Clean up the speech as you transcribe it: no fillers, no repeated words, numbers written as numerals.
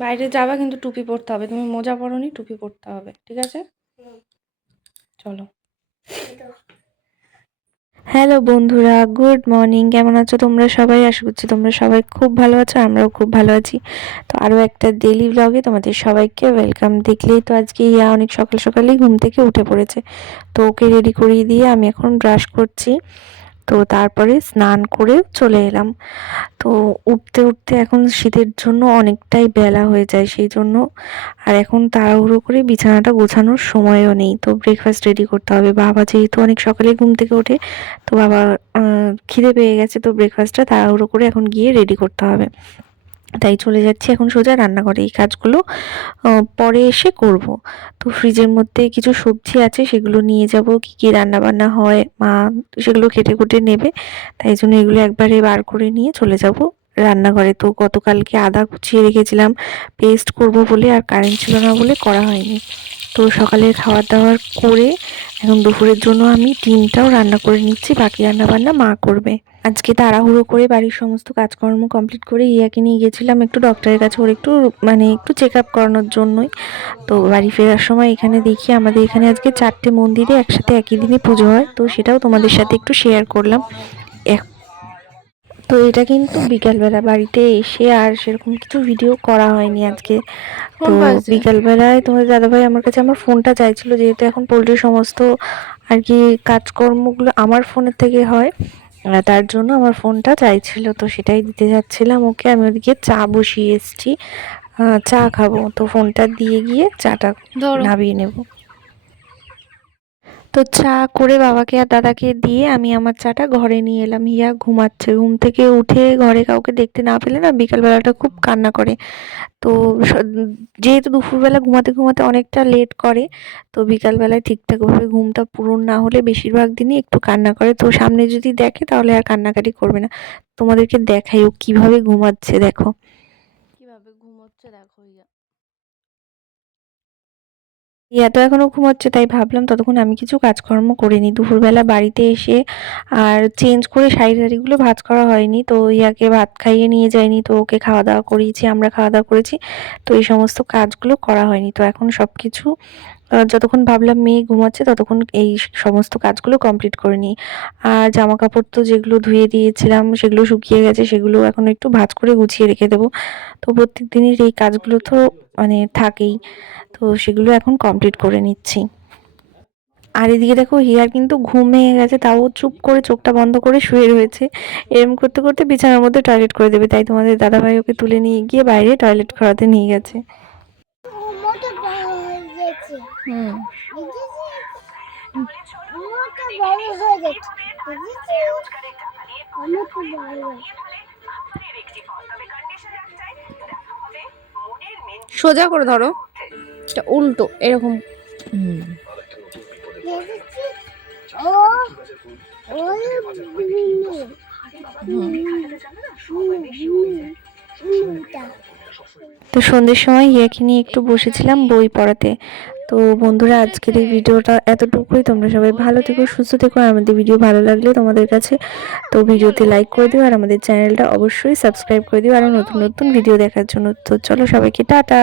বাইরে যাবা কিন্তু টুপি পরতে হবে, তুমি মোজা পরনি, টুপি পরতে হবে, ঠিক আছে? চলো। হ্যালো বন্ধুরা, গুড মর্নিং। কেমন আছো তোমরা সবাই? আশা করছি তোমরা সবাই খুব ভালো আছো, আমরাও খুব ভালো আছি। তো আরও একটা ডেইলি ব্লগে তোমাদের সবাইকে ওয়েলকাম। দেখলেই তো আজকে ইয়া অনেক সকাল সকালেই ঘুম থেকে উঠে পড়েছে, তো ওকে রেডি করিয়ে দিয়ে আমি এখন ব্রাশ করছি। তো তারপরে স্নান করে চলে এলাম। তো উঠতে উঠতে এখন শীতের জন্য অনেকটাই বেলা হয়ে যায়, সেই জন্য আর এখন তাড়াহুড়ো করে বিছানাটা গোছানোর সময়ও নেই। তো ব্রেকফাস্ট রেডি করতে হবে, বাবা যেহেতু অনেক সকালে ঘুম থেকে ওঠে, তো বাবা খিদে পেয়ে গেছে, তো ব্রেকফাস্টটা তাড়াহুড়ো করে এখন গিয়ে রেডি করতে হবে। তাই চলে যাচ্ছি এখন সোজা রান্নাঘরে, এই কাজগুলো পরে এসে করব। তো ফ্রিজের মধ্যে কিছু সবজি আছে, সেগুলো নিয়ে যাব, কি কি রান্না বান্না হয় মা সেগুলো কেটে কুটে নেবে, তাই জন্য এগুলো একবারে বার করে নিয়ে চলে যাব রান্নাঘরে। তো গতকালকে আদা কুচিয়ে রেখেছিলাম পেস্ট করব বলে, আর কারেন্ট ছিল না বলে করা হয়নি। তো সকালের খাবার দাবার করে এখন দুপুরের জন্য আমি ডিমটাও রান্না করে নিচ্ছি, বাকি রান্না বান্না মা করবে। আজকে তাড়াহুড়ো করে বাড়ির সমস্ত কাজকর্ম কমপ্লিট করে ইয়াকে নিয়ে গেছিলাম একটু ডক্টরের কাছে, ওর একটু চেক আপ করানোর জন্যই। তো বাড়ি ফেরার সময় এখানে দেখি আমাদের এখানে আজকে 4টে মন্দিরে একসাথে একই দিনে পুজো হয়, তো সেটাও তোমাদের সাথে একটু শেয়ার করলাম। তো এটা কিন্তু বিকালবেলা, বাড়িতে এসে আর সেরকম কিছু ভিডিও করা হয়নি আজকে। তো বিকালবেলায় তোমাদের দাদাভাই আমার কাছে আমার ফোনটা চাইছিল, যেহেতু এখন পোলট্রির সমস্ত আর কি কাজকর্মগুলো আমার ফোনের থেকে হয়, তার জন্য আমার ফোনটা চাইছিল, তো সেটাই দিতে যাচ্ছিলাম ওকে। আমি ওদিকে চা বসিয়ে এসেছি, চা খাবো, তো ফোনটা দিয়ে গিয়ে চাটা নামিয়ে নেব। তো চা করে বাবাকে আর দাদাকে দিয়ে আমি আমার চাটা ঘরে নিয়ে এলাম। হিয়া ঘুমাচ্ছে, ঘুম থেকে উঠে ঘরে কাউকে দেখতে না পেলে না বিকালবেলাটা খুব কান্না করে। তো যেহেতু দুপুরবেলা ঘুমাতে ঘুমাতে অনেকটা লেট করে, তো বিকালবেলায় ঠিকঠাকভাবে ঘুমটা পূরণ না হলে বেশিরভাগ দিনই একটু কান্না করে। তো সামনে যদি দেখে তাহলে আর কান্নাকাটি করবে না। তোমাদেরকে দেখাই ও কিভাবে ঘুমাচ্ছে, দেখো কিভাবে ঘুমোচ্ছে, দেখো ইয়া তো এখনো ঘুমাচ্ছে, তাই ভাবলাম ততক্ষণ আমি কিছু কাজকর্ম করে নিই। দুপুরবেলা বাড়িতে এসে আর চেঞ্জ করে শাড়ি টাড়িগুলো ভাঁজ করা হয়নি, তো ইয়াকে ভাত খাইয়ে নিয়ে যায়নি, তো ওকে খাওয়া দাওয়া করিয়েছি, আমরা খাওয়া দাওয়া করেছি, তো এই সমস্ত কাজগুলো করা হয়নি। তো এখন সব কিছু যতক্ষণ ভাবলাম মেয়ে ঘুমাচ্ছে ততক্ষণ এই সমস্ত কাজগুলো কমপ্লিট করে নিই। আর জামা কাপড় তো যেগুলো ধুয়ে দিয়েছিলাম সেগুলো শুকিয়ে গেছে, সেগুলো এখন একটু ভাঁজ করে গুছিয়ে রেখে দেবো। তো প্রত্যেক দিনের এই কাজগুলো তো থাকেই, তো সেগুলো এখন কমপ্লিট করে নিচ্ছি। আর এদিকে দেখো হিয়ার কিন্তু ঘুম ভেঙে গেছে, তাও চুপ করে চোখটা বন্ধ করে শুয়ে রয়েছে। এরম করতে করতে বিছানার মধ্যে টয়লেট করে দেবে, তাই তোমাদের দাদাভাই ওকে তুলে নিয়ে গিয়ে বাইরে টয়লেট করাতে নিয়ে গেছে। সোজা করে ধরো, এটা উল্টো এরকম। তো সন্ধ্যের সময় ইয়াকে নিয়ে একটু বসেছিলাম বই পড়াতে। তো বন্ধুরা, আজকের এই ভিডিওটা এতটুকুই। তোমরা সবাই ভালো থেকো, সুস্থ থেকো। আর আমাদের ভিডিও ভালো লাগলে তোমাদের কাছে তো ভিডিওতে লাইক করে দিও, আর আমাদের চ্যানেলটা অবশ্যই সাবস্ক্রাইব করে দিও আরও নতুন নতুন ভিডিও দেখার জন্য। তো চলো সবাইকে টাটা।